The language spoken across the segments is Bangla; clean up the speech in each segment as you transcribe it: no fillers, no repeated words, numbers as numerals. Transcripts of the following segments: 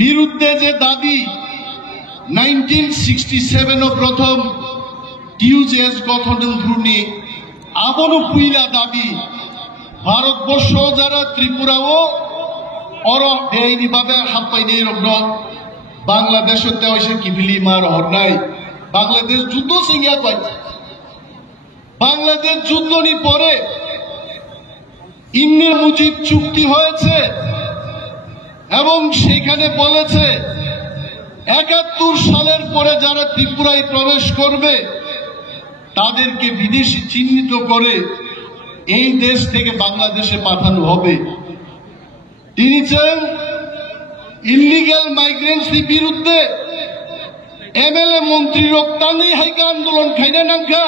বিরুদ্ধে যে দাবি 1967 প্রথম টিউজেস গঠনের ধরুনি আবারও পুইলা দাবি ভারতবর্ষ যারা ত্রিপুরাও অর দেয়নি ভাবে হাঁপাইনি রগ্ন বাংলাদেশের দেওয়াইছে কিবিলি মার হরনাই বাংলাদেশ যুদ্ধ সিঙ্গা পাই বাংলাদেশ যুদ্ধ নি পরে ইন্নে মুজিব চুক্তি হয়েছে এবং সেখানে বলেছে 71 সালের পরে যারা ত্রিপুরায় প্রবেশ করবে তাদেরকে বিদেশি চিহ্নিত করে এই দেশ থেকে বাংলাদেশে পাঠানো হবে। তিনি চান ইলিগাল মাইগ্রেন্টসের বিরুদ্ধে এমএলএ মন্ত্রী রক্তানি হাইকা আন্দোলন খাইনা নামখা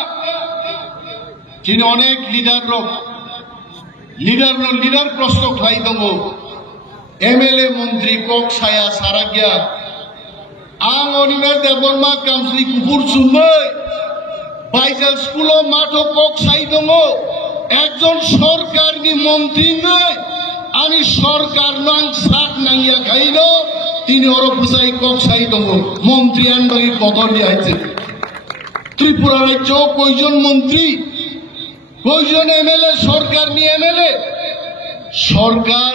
যিনি অনেক লিডার প্রশ্ন খাই দङ एमएलए मंत्री कक साया सारागिया आं अनिमेष देबबर्मा काउन्सिल कुकुर सुनै बाइजाल स्कुलाव माथो कक साई दङ एकजन सरकारनि मंत्री नै आंनि सरकारनो आं साथ नांगिया खाइल तिनि अरफुसाई कक साई दङ मंत्री आन्दाय कदरनि आइছে त्रिपुरा राज्य कयजन मंत्री कयजन एमएलए सरकारनि एमएलए सरकार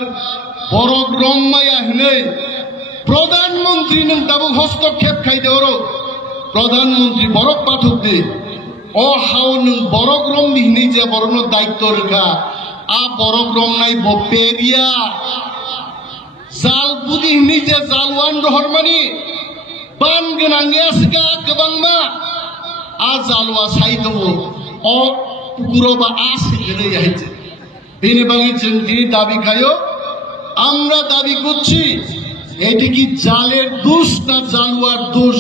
बरक रंमाया हनै प्रधानमंत्री नों दाबो हस्तक्षेप खाइदे अरो प्रधानमंत्री बरक पाठक दे अ हाव नों बरक रम दिहनै जे बरनो दायित्व रेखा आ बरक रमनाय बपेरिया जाल बुदि हनै जे जालवान रहरमानि बान गोनांनि आसिका गोबांमा आ जालवा साइ दङ अ पुकुरबा आ सिगरे याइছে बेनि बागै जों दिनै दाबि खायो আমরা দাবি করছি এটি কি জালের দোষ না জালুয়ার দোষ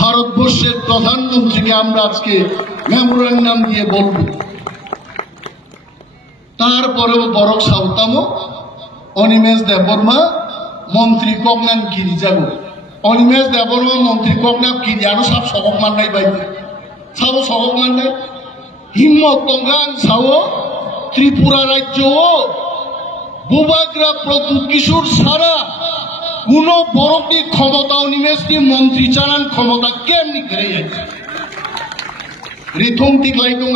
ভারতবর্ষের প্রধানমন্ত্রীকে আমরা আজকে মেমোরেন্ডাম দিয়ে বলব। তারপরেও বরক সাউতামো অনিমেষ দেববর্মা মন্ত্রী কগনান কিরি যাব অনিমেষ দেববর্মা মন্ত্রী কগনাব কিরি আরো সব সবক মাননাই বাইতে সাবো সবক মাননাই হিম্মত দঙ্গান সাও ত্রিপুরা রাজ্য বুবাগ্রা প্রদ্যুৎ কিশোর সারা কোন বরফনি ক্ষমতা অনিমেষনি মন্ত্রী চালান ক্ষমতা কেমনি করে যাচ্ছে রিথম টিকলাই দङ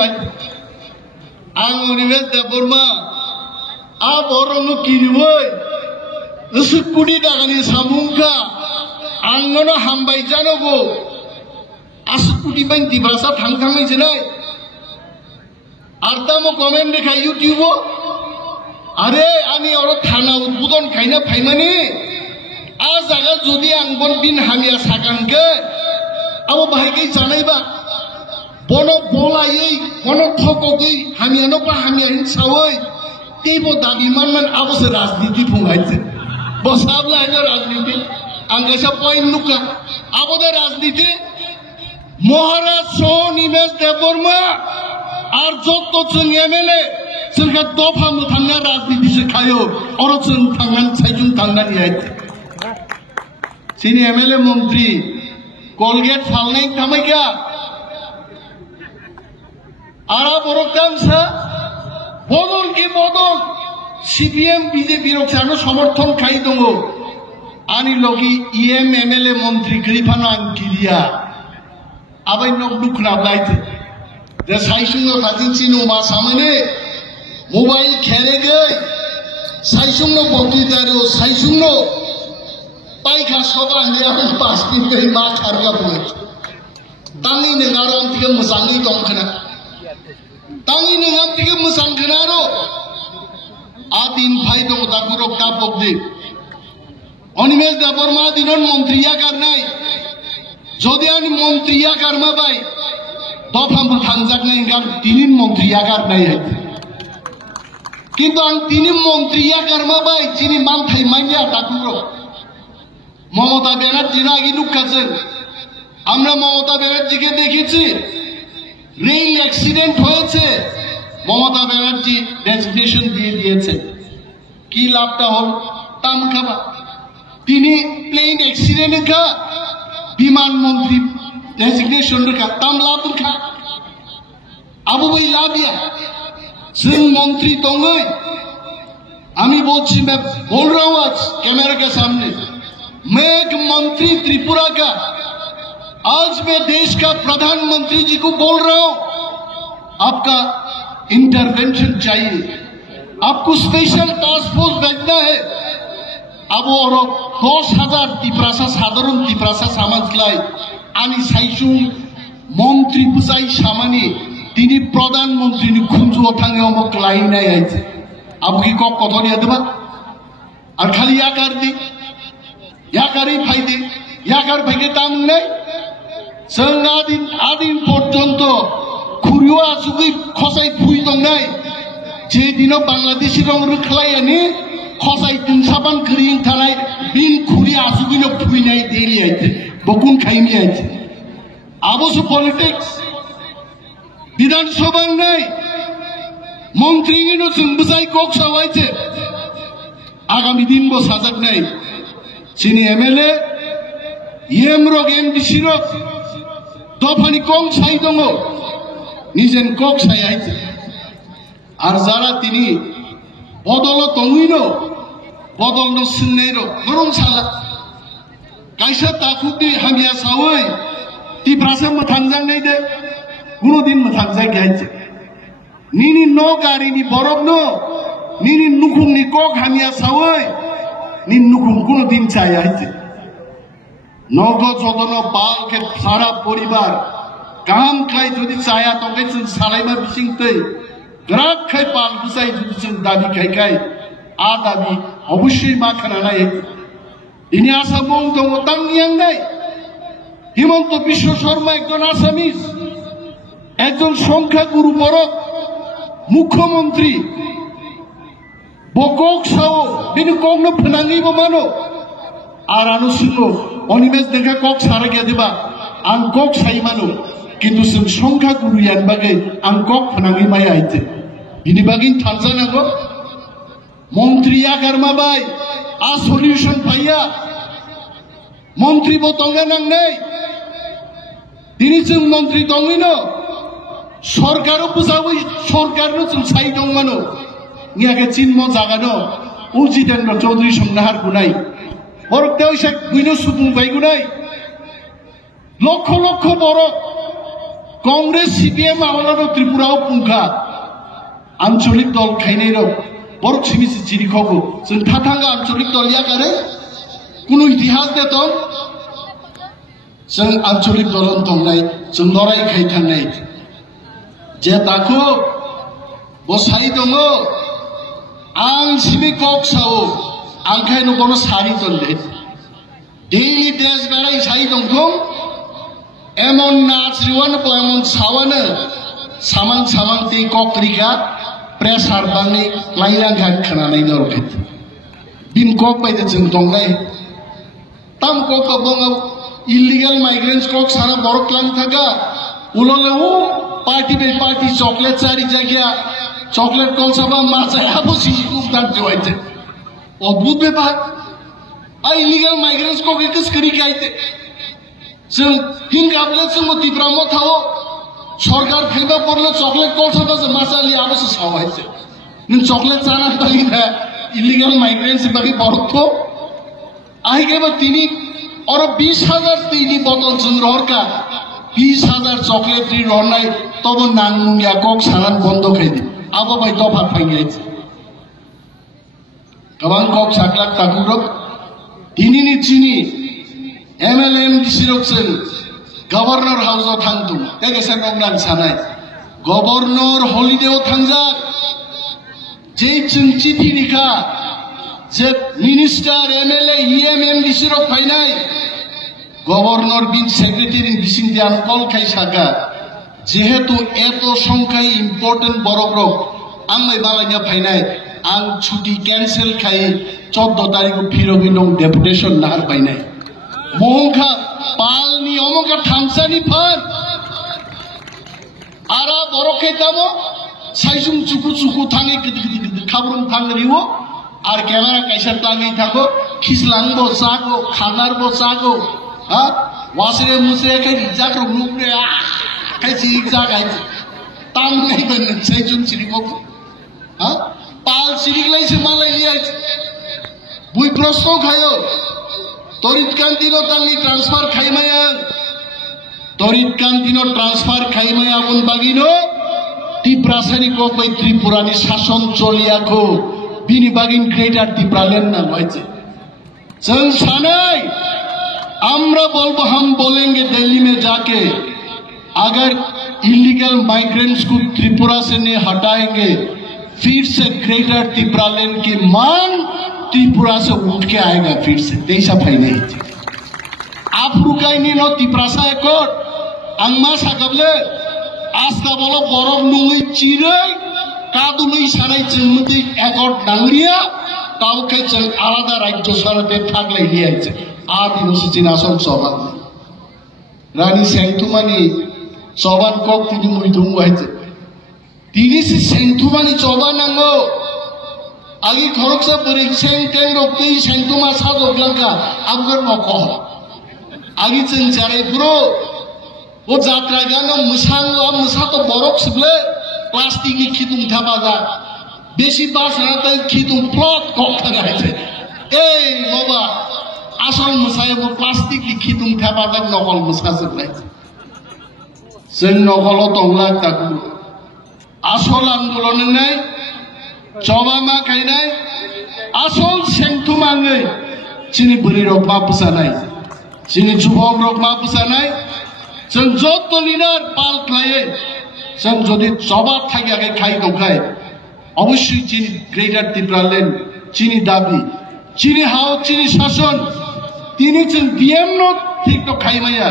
आं अनिमेष देबबर्मा आ बरनो किरिवै उसुकुडी दागानि सामुंखा आंनो हामबाय जानगो आसुकुडी बाय दिबासा थांथाङै जनाय आरतामो कमेन्ट देखा इउट्यूबो अरे आमी अरो थाना उद्बोधन खाइना फाइमानि आ जागा जुदि आंबन बिन हामिया साकांके अब बाहायकै जानायबा बन बलायै बन थकगै हामियानो बा हामिया हिंसावै तेबो दाबि मानमान आबोसे राजनीति फुंगाइছে बसाबला आङो राजनीति आंगासा पॉइंट नुका आबोदे राजनीति महाराष्ट्र निमेष देबबर्मा আর যত जों एमएलए जोंहा दफामो थांना राजनीति सिखायो और जों थांनानै साइजों थांनानै आइছে सिनि एमएलए मंत्री कलगेट फालनाय थामायगा आरा बरकामसा बदल की बदल सीपीएम बीजेपी रक्षानो समर्थन खाइ दङ आनि लगी इएम एमएलए मंत्री ग्रिफानो आंकिरिया आबाय नक दुखनाब्लायते जे साइसुंनो थाजिनसिनो मा सामने मोबाइल खेले गई साइसुंनो बक्तिदारो साइसुंनो पाइखा सभा हिया पासनि गई मा खारला बुङो तांनि नोंगारो आंथिगे मोजाङै दंखोना तांनि नोंगांथिगे मोजां खोनारो आदिन फाइ दङ दागुरक कापबदि अनिमेष देबबर्मा दिनन मन्त्रिया गारनाय যদি आंनि मन्त्रिया गारमाबाय दफामो थांजागनाय गार तिनि मन्त्रिया गारनाय কিন্তু आं তিনি মন্ত্রিয়া গারমাবাই যিনি মানথাই মাইয়া দাকুরো মমতা ব্যানার্জির আগে নুকাছেন আমরা মমতা ব্যানার্জিকে দেখেছি রেল অ্যাক্সিডেন্ট হয়েছে মমতা ব্যানার্জি রেজিগনেশন দিয়ে দিয়েছেন কি লাভটা হল তাম খাবা তিনি প্লেন অ্যাক্সিডেন্ট খা বিমান মন্ত্রী রেজিগনেশন রেখা তাম লাভ খা আবু বই লাভিয়া जों मंत्री दङै আমি বলছি मैं बोल रहा हूं आज कैमरा के सामने मैं एक मंत्री त्रिपुरा का आज मैं देश का प्रधानमंत्री जी को बोल रहा हूं आपका इंटरवेंशन चाहिए आपको स्पेशल टास्क फोर्स भेजना है अब और 10,000 तिप्रासा साधारण तिप्रासा समाजलाई आनी साइसु मंत्री बुसाई सामानी তিনি প্রধানমন্ত্রী খুঁজুও থাঙ্গে অমক লাইন নাই আইছে আপনি কক কথা নিয়ে দেবা আর খালি ইয়াকার দি ইয়াকারই ফাইদে ইয়াকার ভাইকে দাম নেই जों आदिन पर्यन्त खुरियो आसुगै खसाई फुई दं नाय जे दिनाव बांलादेशी रं रोखलायानि खसाई तुंसाबान करिं थानाय बिन खुरि आसुगैनो फुइनाय देलि आइते बकुन खाइनि आइते आबोसो पलिटिक्स विधानसभा नाय मंत्रीनिनो जों बुजाय कक सावाइते आगामी दिन बो साजाक नाय चिनि एमएलए येमरक एमडीसी रक दफानि कम साई दङ निजेन कक साई आइते आर जारा तिनि बदल दङिनो बदलनो सिननायरो गरम साला काइसा ताकुदि हामिया सावै तिब्रासा मथांजां नायदे कुनो दिन मथांजाय गाइते निनि न गारिनि बरफनो निनि नुखुंनि कक हामिया सावै निनि नुखुं कुनो दिन चाय आइते नगद जगन बाल के सारा परिवार काम खाई जुदी चाया तो के जों सालायमा बिसिंतै ग्राक खाय बाल बुसाय जुदी जों दाबि खायखाय आ दाबि अबश्य मा खानानाय इनि आसामाव दङ तांनियांनाय हिमন্ত বিশ্ব শর্মা একজন আসামিজ একজন সংখ্যাগুরু বরক মুখ্যমন্ত্রী বকক সাও বিনি কংনো ফনাঙ্গিবো মানো আর আনুসিংহ অনিমেষ দেখা কক সারা গিয়া দিবা আং কক সাই মানো কিন্তু जों সংখ্যাগুরু ইয়ান বাগै আং কক ফনাঙ্গি মাই আইতে বিনি বাগै थानजानांगौ মন্ত্রী আগারমা বাই आ सल्यूशन पाइया मंत्री बो दंगे नांगनै दिनै जों मंत्री दङैनो सरकारो बुजाबै सरकारनो जों साइ दंमानो नियाके चिन्म जागानो उजितेन्द्र चौधरी संनाहार गुनाय बरकताव इसे बुइनो सुबुं बायगुनाय लक्ष लक्ष बरक कांग्रेस सीपीएम आवलानो त्रिपुराव पुंखा आंचलिक दल खायनायरो बरक सिमिसि चिरिखगो जों थाथांगा आंचलिक दल याकारे कुनो इतिहास देतो जों आंचलिक दलन दंनाय जों लराय खायथांनाय जे ताखो बसाय दङ आं सिबि कक सावो आंखायनो बनो सारि दन्दे डेली देश बेराय साइ दंथं एमन नाचरिवानो एमन सावानो सामां सामां दै कक्रिका प्रेसार बांनि लाइलांगान खोनानाय नरखेत बिन कक बायदि जों दंनाय ताम कक बङाव इलीगल माइग्रेंट्स कक सारा बरक लां थाका उलले ओ पार्टी बे पार्टी चॉकलेट सारी जगह चॉकलेट कौन सा माचा याबो सिसिकु दान जोइते अद्भुत बेपार आ इलीगल माइग्रेंट्स को केकस करी गाइते जों हिन गाबले जों तिब्रामो थाओ सरकार फेबा परले चॉकलेट कौन सा से माचा लि आबो से सावाइते नों चॉकलेट जाना तलिना इलीगल माइग्रेंट्स बाकी बरतो आइ गेबा तिनी और 20,000 तिनी बोतल जों रहरका 20,000 चॉकलेट रि रहनाय तब नांगुंगिया कक सानान बन्द खाइदि आबो बाय दफा फाइगाइते गोबां कक साख्लाक ताकुरक दिनैनि चिनि एमएलएमडीसी रकजों गवर्नर हाउसआव थांदों तेगेसा नंनान सानाय गवर्नर हलिडेआव थांजाक जे जों चिठि लिखा जे मिनिस्टार एमएलए इएम एमडीसी रक फाइनाय गवर्नर बिन सेक्रेटारि बिसिं दियान कल खायसागा जेहेतु एतो संख्याय इम्पोर्टेंट बरक रक आंलाय मालायनिया फाइनाय आं छुट्टी कैंसिल खाई 14 तारिख फिरगै दं डेपुटेशन नाहार फाइनाय मोहंखा पालनि अमका थांसानि फान आरा बरक खायतामो साइसुं चुकु चुकु थाङै गिदिर खाब्रुं थांरिवो आर कैमरा कैसा ताङै थागो खिसलांबो जागो खानारबो जागो हा वासरे मुसरे खाय जाग्रो नुब्रे आ खायसि जागाय तांनाय बन साइसुं चिरिखौ हा পাল সিরিগলাইছে মালাই লিয়াইছে বুই প্রশ্ন খায়ো তরিত কান্তিনো তাঙ্গি ট্রান্সফার খাইমায়া তরিত কান্তিনো ট্রান্সফার খাইমায়া আবন বাগিনো ত্রিপুরাসানি কই ত্রিপুরানি শাসন চলিয়াখো बिनी बागिन ग्रेटर टिप्रालेन ना होइছে चल सानाई আমরা বলবো हम बोलेंगे दिल्ली में जाके अगर इलीगल माइग्रेंट्स को त्रिपुरा से नहीं हटाएंगे फिर से ग्रेटर टिप्रालेन की मांग त्रिपुरा से उठ के आएगा फिर से देशा फाई नहीं आप रुकाई नहीं नो त्रिपुरासा एकट आंगमा सागबले आस्था बोलो बरफ नुंगै चिरै কাদুলই সারাই চিমতি একট ডাংরিয়া কাউকে আলাদা রাজ্য সরতে থাকলে লিয়াইছে আদিন সিচিন আসল সবান রানী সেন্তুমানি সবান কক তিনি মুইদুম হইছে তিনি সি সেন্তুমানি সবান আঙ্গো আলি খরকসা পরি সেন্টেন রক্তি সেন্তুমা সাদো গলকা আমগর নক আলি চিন চারে পুরো ও যাত্রা গান মুসাং মুসা তো বরক সিবলে प्लास्टिक की खितुम थाबाजा बेसी बास नाते खितुम प्लट कक्ता गाइছে এই বাবা আসল মুসায়ে প্লাস্টিক की खितुम थाबाजा नकल मुसासे लाइছে जों नकल दंला ताकु আসল आंदोलन নাই जबामा खाइनाय আসল सेंथुमाङै चिनि बुरि रकमा बुसानाय चिनि जुबक रकमा बुसानाय जों जत लिडार पाल खायै जों जदि सभा थागियाखै खाइ दंखाय अवश्य चिनि ग्रेटर टिप्रालेन चिनि दाबी चिनि हाव चिनि शासन तिनि जों डीएम नो ठीक तो खाइमाया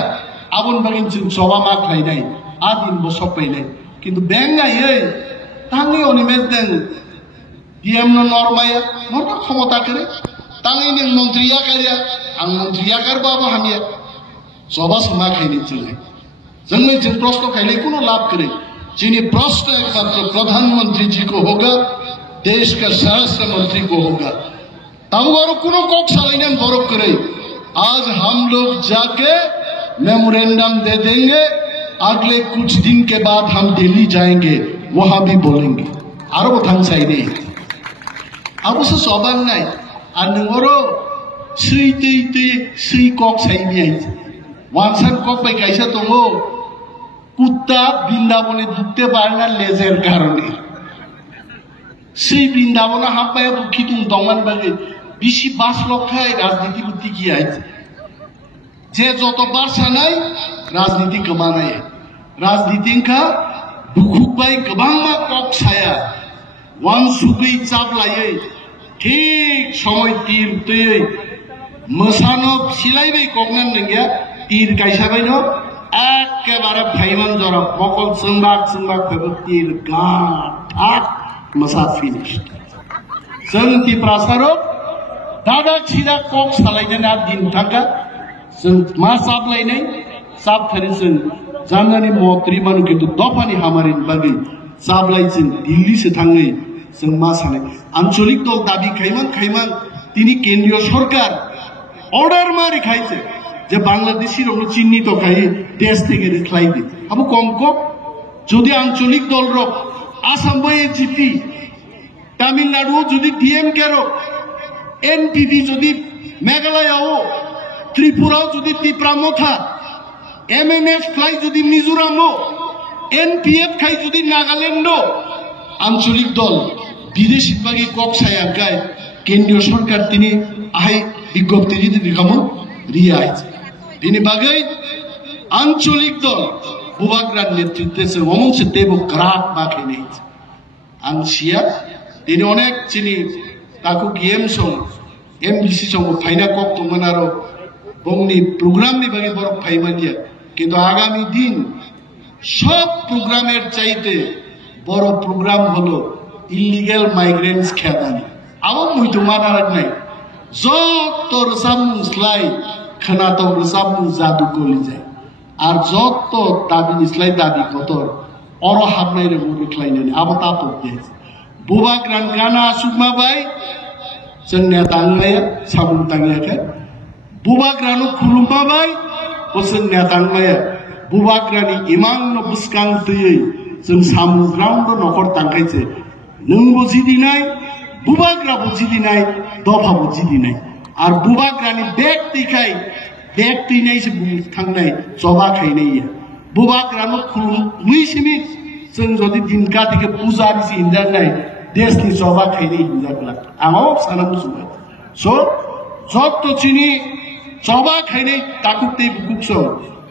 आबन बागिन जों सभा मा खाइनाय आदिन बो सपाइनाय किन्तु बेंगायै तांनि अनिमेदन डीएम नो नरमाया नरता क्षमता करे तांनि नों मन्त्रिया कारिया आं मन्त्रिया कारबाबो हामिया सभा समा खाइनि जोंलाय जोंनो जों प्रश्न खाइले कोनो लाभ करे जिन्हें प्रश्न एकमात्र प्रधानमंत्री जी को होगा देश का स्वास्थ्य मंत्री को होगा तब वारों कुनो कोक सालेने बरोक करे आज हम लोग जाके मेमोरेंडम दे देंगे अगले कुछ दिन के बाद हम दिल्ली जाएंगे वहां भी बोलेंगे आरो थांग साइडे अब उसे सोबान नाय आनंगरो सुई ते सुई कोक साइडे वांसन कोक पे कैसा तुमो कुत्ता बृंदावने ढुकते पारे ना लेजेर कारणे সেই বৃন্দাবনে হাঁপায় বুকিতুম দমান বাগে বেশি 5 লক্ষায় রাজনীতি বুদ্ধি কি আছে যে যতবার সানাই রাজনীতি কমানায় রাজনীতি কা দুখুবাই গবাংমা কক ছায়া ওয়ান সুগৈ চাপলাयै ঠিক সময় তীর তৈ মসানো সিলাইবাই ককনান নগিয়া তীর কাইসাবাই ন একেবারে ভাইমান জরা বকল संबाक তীর গাঠ मसा फिनिश्ड जों टिप्रासारो दादा छिदा कक सालायना दिन थांगा जों मा साबलायनाय साबथारि जों जानानि मन्त्रि मानु किन्तु दफानि हामारिन बागै साबलाय जों दिल्ली से थाङै जों मा सानाय आंचलिक दल दाबि खाइमान तिनि केन्द्रीय सरकार अर्डार मारि खाइছে যে বাংলাদেশীর ওনো চিহ্নিত খাই দেশ থেকে রিখলাই দি আবু কমকক যদি আঞ্চলিক দল রক आसाम जीपी तमिलनाडु যদি ডিএমকে एनपीपी যদি मेघालय त्रिपुरा যদি ত্রিপুরামথা एमएनएफ খাই যদি মিজোরাম एनपीएफ খাই যদি নাগাল্যান্ড আঞ্চলিক দল বিদেশি বাগি কক্সায়া গায় কেন্দ্রীয় সরকার তিনি আই বিজ্ঞপ্তি দিতে দিকামো রিয়াইজ তিনি বাগै আঞ্চলিক দল बुबाग्रान नेतृत्व से वमंसे देवो ग्राफ बाकी नहीं आंशिया दिन अनेक चिनी ताकु गेम सं एमबीसी सं फाइना कक तुमनारो बंगनी प्रोग्राम नि बागे बरक फाइमानिया किंतु आगामी दिन सब प्रोग्रामेर चाइते बड़ प्रोग्राम हलो इलिगेल माइग्रेंट्स खेदानि आबो मुइतो मानार नाय जत रसामस्लाय खोनातो रसाम जादु गलि जाय আর যত দাবি নিসলাই দাবি কতর অর হাবনাই রে মুরু খাইনানি আবতা পড়তে বুবাগ্রান গানা সুকমা বাই जों नेतांनाया साबुन तांगियाखै बुबाग्रानु खुलुमा बाय जों नेतांनाया बुबाग्रानि इमांनो बुसकां तयै जों सामुग्रांनो नखर तांखायसे नोंबो जिदिनाय बुबाग्राबो जिदिनाय दफाबो जिदिनाय आरो बुबाग्रानि बेग थैनायसो थांनाय जबा खायनाय बुबाग्रानो खुलुमैसिनि जों जुदि दिनका दिखे पुजारिसि हिनजानाय देशनि जबा खायनाय हिनजाब्ला आङो सानांगौ सुङो स' जत्त'चिनि जबा खायनाय ताकुते बुकुकसो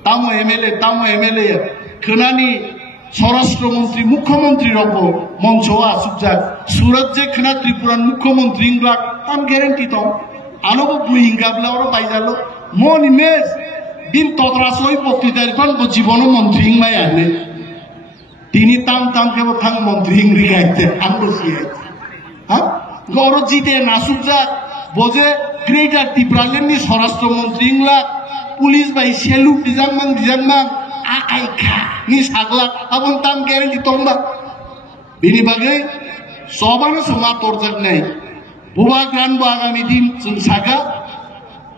तामो एमएलए खोनानि स्वराष्ट्र मंत्री मुख्यमंत्री रखो मंचवा सुबजाक सूरत जे खना त्रिपुरा मुख्यमंत्री इंग्ला ताम ग्यारेंटी दं आनोबो बुइंगाब्ला और बायजालो मन इमेज दिन तद्रासोय बक्तिदारिफान बो जीवन मंत्री इंमाय आने तिनी ताम के बो थांग मंत्री इंग्री गायते आंबो सियाय हा गौर जीते नासुबजाक बोजे ग्रेटर त्रिपुरालेंडनि स्वराष्ट्र मंत्री इंग्ला पुलिस बाय सेलुक दिजांमान आइखा नि सागला abang tam guarantee tomba bini bagai sobana semua torjak nai बुबाग्रान को आगामी दिन जों सागा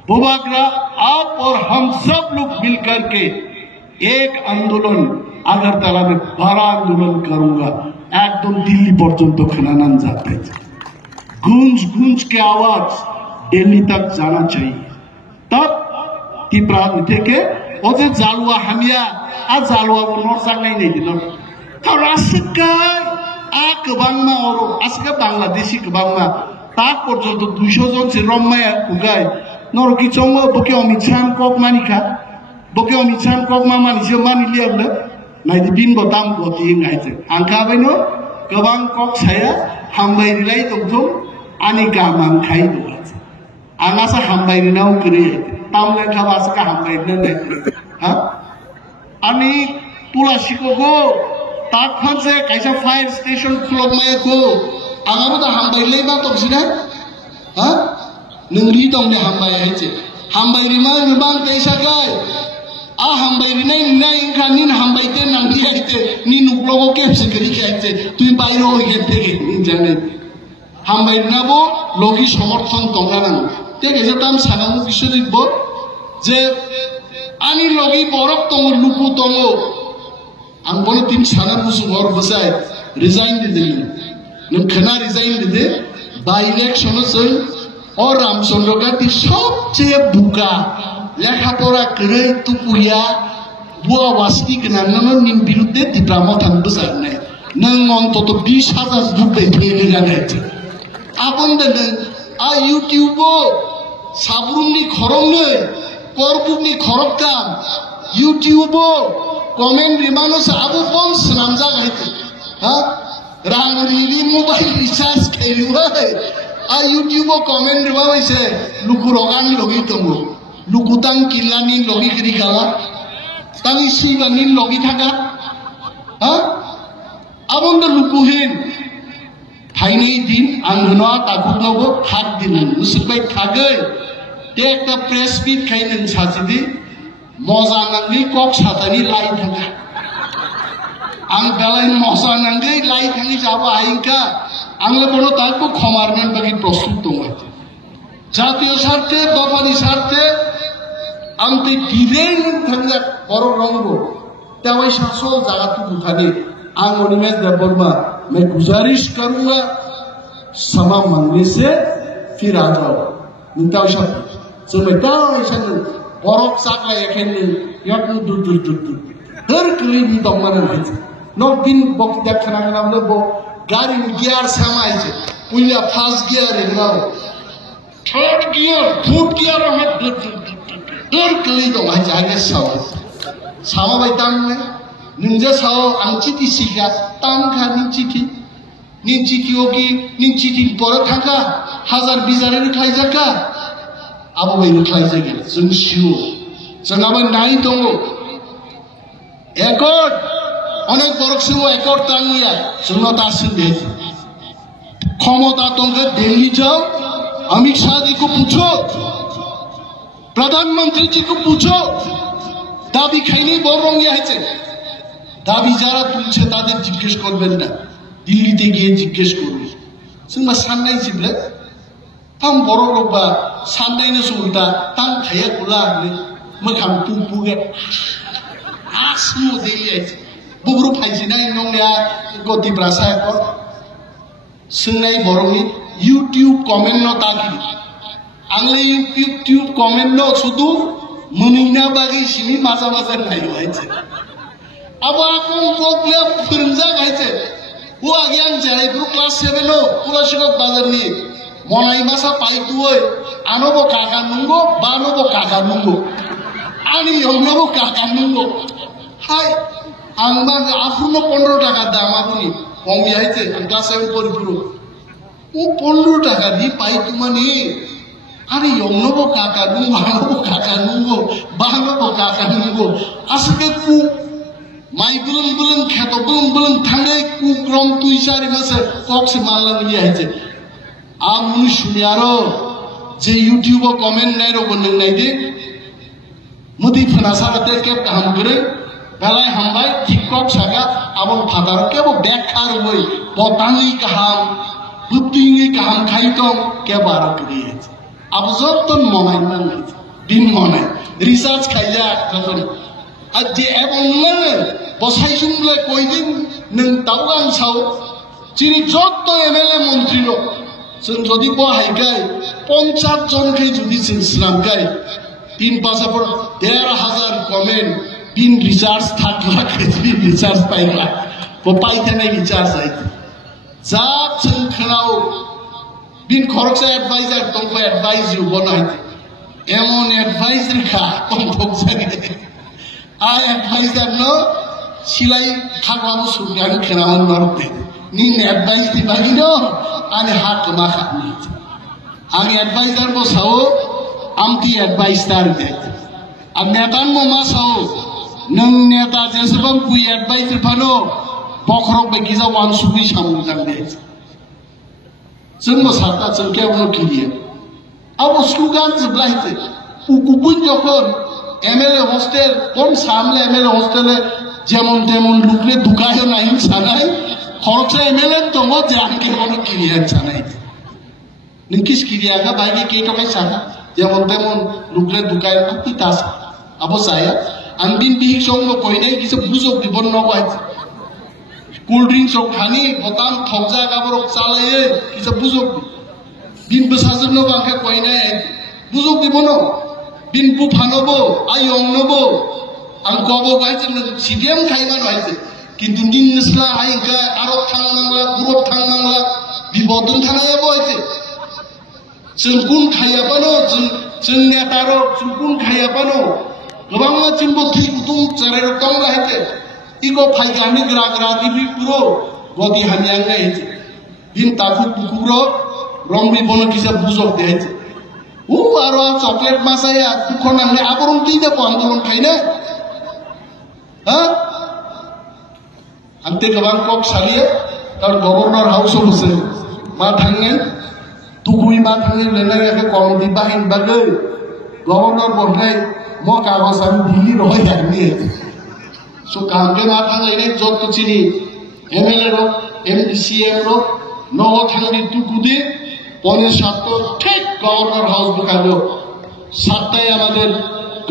बुबाग्रा आप और हम सब लोग मिलकर के एक आंदोलन अगरतला में बड़ा आंदोलन करूंगा एकदम दिल्ली पर्यंत खनाना जाते गूंज के आवाज दिल्ली तक जाना चाहिए तब त्रिपुरा থেকে ओजे जालुआ हमिया आ जालुआ को नोट जानाय नहीं दिनो रासकाय आ गोबांमा अरो आसका बांग्लादेशी गोबांमा ता पर्यंत 200 जन से रम्माया खुगाय नरकी चंग बके अमित शाह कक मानिखा बके अमित शाह कक मा मानिसे मानिलियाब्ला नायदि दिन बताम गति गायजे आंखा बायनो गोबां कक साया हामबायरिलाय दंथो आनि गामां खाय दो आंगासा हामबायरिनाव गरे तामले खाबासका हामबायरिना ने हा आनि तुलासिको ताक फानसे कायसा फायर स्टेशन खुलबमायको आंगाबो दा हामबायलै बा दंसिना हा नोंरि दंने हामबाय हायचे हामबायरिमा गोबां दैसागाय आ हामबायरिनाय नाय इंखानिन हामबायते नांगि हायते नि नुब्लगो केपसे करि खायचे तुइ बायरो हेते जाने हामबायरिनाबो लगी समर्थन दंगानां ते गेजे ताम सानामु बिसोरिबो जे आनि लगी बरक दङ लुकु दङ आं बोलो तिन साना बुसु हर बसाय रिजाइन दिदे नों खोना रिजाइन दिदे बाय इलेक्शन जों और रामचंद्र गांधी सबसे बुका लेखापड़ा करे तुपुया बुआ वास्ती गनानो निन बिरुद्धे दिब्रामा थांबो जानाय नों अन्तत 20,000 रुपये फैले जानाय आबन दे आ यूट्यूबो साबरुमनि खरंनो करबुकनि खरबकाम यूट्यूबो कमेन्ट रिमानो साबु पन सनामजा गायते हा रांगनि मोबाइल रिचार्ज खेलुबाय आ यूट्यूबो कमेन्ट रिमाबायसे लुकु रगानि लगी दंगो लुकुतां किलानि लगी खरिखाला तांनि सुइबानि लगी थाका हा आबन द लुकुहिन फाइनाय दिन आंगनो ताकुनोबो हात दिन मुसुबाय थागै ते एकटा प्रेस मिट खायनो साजिदि मजा नांगै कक सातानि लाई थांगा आं बेलाय मजा नांगै लाई थाङि जाबो हायिंका आंले बनो ताको खमारमेन बागि प्रस्तुत दङ जातीय स्वार्थे दफानि स्वार्थे आं ते गिरेन थांगा बर रंगो त्यावै सासो जागातु बुखानि आं अनिमेश देवबर्मा मैं गुजारिश करूंगा समा मांगने से फिर आ जाओ मिंताव सब जमेटाव ऐसा बरफ साकला एखेन याक दुर हर कली नि दमना है न दिन बक्ति देखना नामले बो गाड़ी गियर समाइছে पुइला फास्ट गियर एग्राव थर्ड गियर फोर्थ गियर हम हर कली दं है जागे साव सामा बाय तामने नोंजे साव आं चिटि सिगा तामखा निचिति ओकी निचिति पर थांखा हाजार बिजारे खायजाका आबो बाय खायजागे जों सिउ जोंहाबो नाय दङ एकर्ड अनेक बरकसिउ एकर्ड तांनिया जोंनो दासिम दे क्षमता दंगे दिल्ली जाओ अमित शाह जी को पूछो प्रधानमंत्री जी को पूछो दाबी खाइनी बरंगिया হয়েছে दाबी যারা তুলছে তাদের জিজ্ঞেস করবেন না দিল্লিতে গিয়ে জিজ্ঞেস করুন जोंबा साननाय जिब्ले थाम बर' लोगबा साननायनो सुलता तां खाया गुला मोखां पुंपुगे आसमु देलियाय बुग्रु फाइसिना नंनिया गति ब्रासा सोंनाय बरंनि YouTube comment no taki आंले YouTube comment no सुदु मोनैना बागै सिनि माजा माजा नायो आइছে अब आको प्रॉब्लेम फोरोंजा गाइছে ও আগে আং যাই গ্রুপ ক্লাস 7 নো কুলাশিরত বাজারনি মনাই মাসা পাইতুই আনবো কাকা নুঙ্গো বানবো কাকা নুঙ্গো আনি ইয়নবো কাকা নুঙ্গো হাই আং বা আফুনো 15 টাকা দাম আপনি কম আইছে ক্লাস 7 পরিপুরো ও 15 টাকা দি পাইতু মানে আরে ইয়নবো কাকা নুঙ্গো আনবো কাকা নুঙ্গো বানবো কাকা নুঙ্গো আসকে কু माइ बुलुं बुलुं खेतो बुलुं बुलुं थांनाय कुक्रम तुइसारि मासे कक्से मानलांनि आइছে आमुनि सुनियारो जे यूट्यूब कमेन्ट नायरो बन्नों नायदे मुदि फनासारते केब गाहाम गरे बेलाय हामबाय टिकटक सागा आबो फादार केबो बेखार वै बतांनि गाहाम बुद्धिनि गाहाम खाइतम केबार करिए आबो जतन मनाय नांगै दिन मनाय रिसार्च खाइया जतन आजे एबंले बसाइसुंले कयदिन नों दाउगां साव जिनि जत्त एमएलए मन्त्रील' जों जदि बहायगाय 50 जनखै जुदि जों स्लामगाय 3-5 1,500 कमेन्ट बिन रिचार्ज थाकला केजि रिचार्ज पाइला बो पाइथानाय रिचार्ज आइते जाब जों खोनाव बिन खरकसा एडभाइजार दंखो एडभाइस यु बनाइते एमन एडभाइस रेखा कन्थक जागे आ एडभाइजार न सिलाई थागलाबो सुगान खोनावन नरते नि एडभाइस दिबागि न आनि हात मा खानि आनि एडभाइजार बो सावो आमति एडभाइस तार दे आ नेतान मो मा सावो नों नेता जेसेबां कुइ एडभाइस फानो पखरक बेगिजा वान सुबि सामु जां दे जों मो साता जों केवनो किरिया अब सुगान जब्लाइते उकुबुन जखन एमएलए हस्टेल कोन सामले एमएलए हस्टेले যেমন তেমন লুকরে দুকায় নাই জানাই খরচা এমএলএ দমো যে আনকে কোনো ক্লিয়ার জানাই নিকিস ক্লিয়ারগা বাইরে কে টকে সাগা যেমন তেমন লুকরে দুকায় আপনি তাস আবো সায়া আনবিন বিহি সঙ্গ কইনে কিছু বুঝক দিবন নবাই কোল্ড ড্রিঙ্কস সব খানি বোতাম থকজা গাবর চালায়ে কিছু বুঝক বিন বসাজর ন বাকে কইনে বুঝক দিবন বিন পু ফানবো আই অংনবো आं गबो गाइছে सिडिएम खाइमान हाइছে किन्तु निनस्ला हाइगा आरो थांनांला ग्रुप थांनांला बिबदन थानायाबो हाइছে जों गुन खायाबानो जों नेतारो जों गुन खायाबानो गोबां मानसिबो थैगुदुं जारेर दं हाइছে इगो फाइगानि ग्राग्रा दिबि पुरो गदि हानियां हाइছে बिन ताकु पुकुरो रंबि बनो किसा बुजक दे हाइছে ও आरो चॉकलेट मासाया दुखनांले आबरन दिदे आन्दोलन खाइने Ante gabang kok saliye tar governor house bose ma thangen tukui ma thangen lena ke komiti bahin bagai governor bonai mo kagos ami dili roy jakni so kamke ma thangen ene jot to chini MLA ro MCM ro no thangri tukudi pone satto ঠিক governor house bukalo sattai amader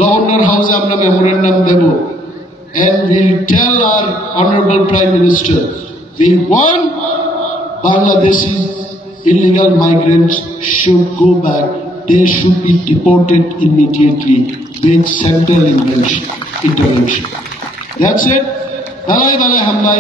governor house amra memorandum debo and we'll tell our Honorable Prime Minister, we want Bangladeshi illegal migrants should go back. They should be deported immediately with central intervention. That's it. Balai balai hambai.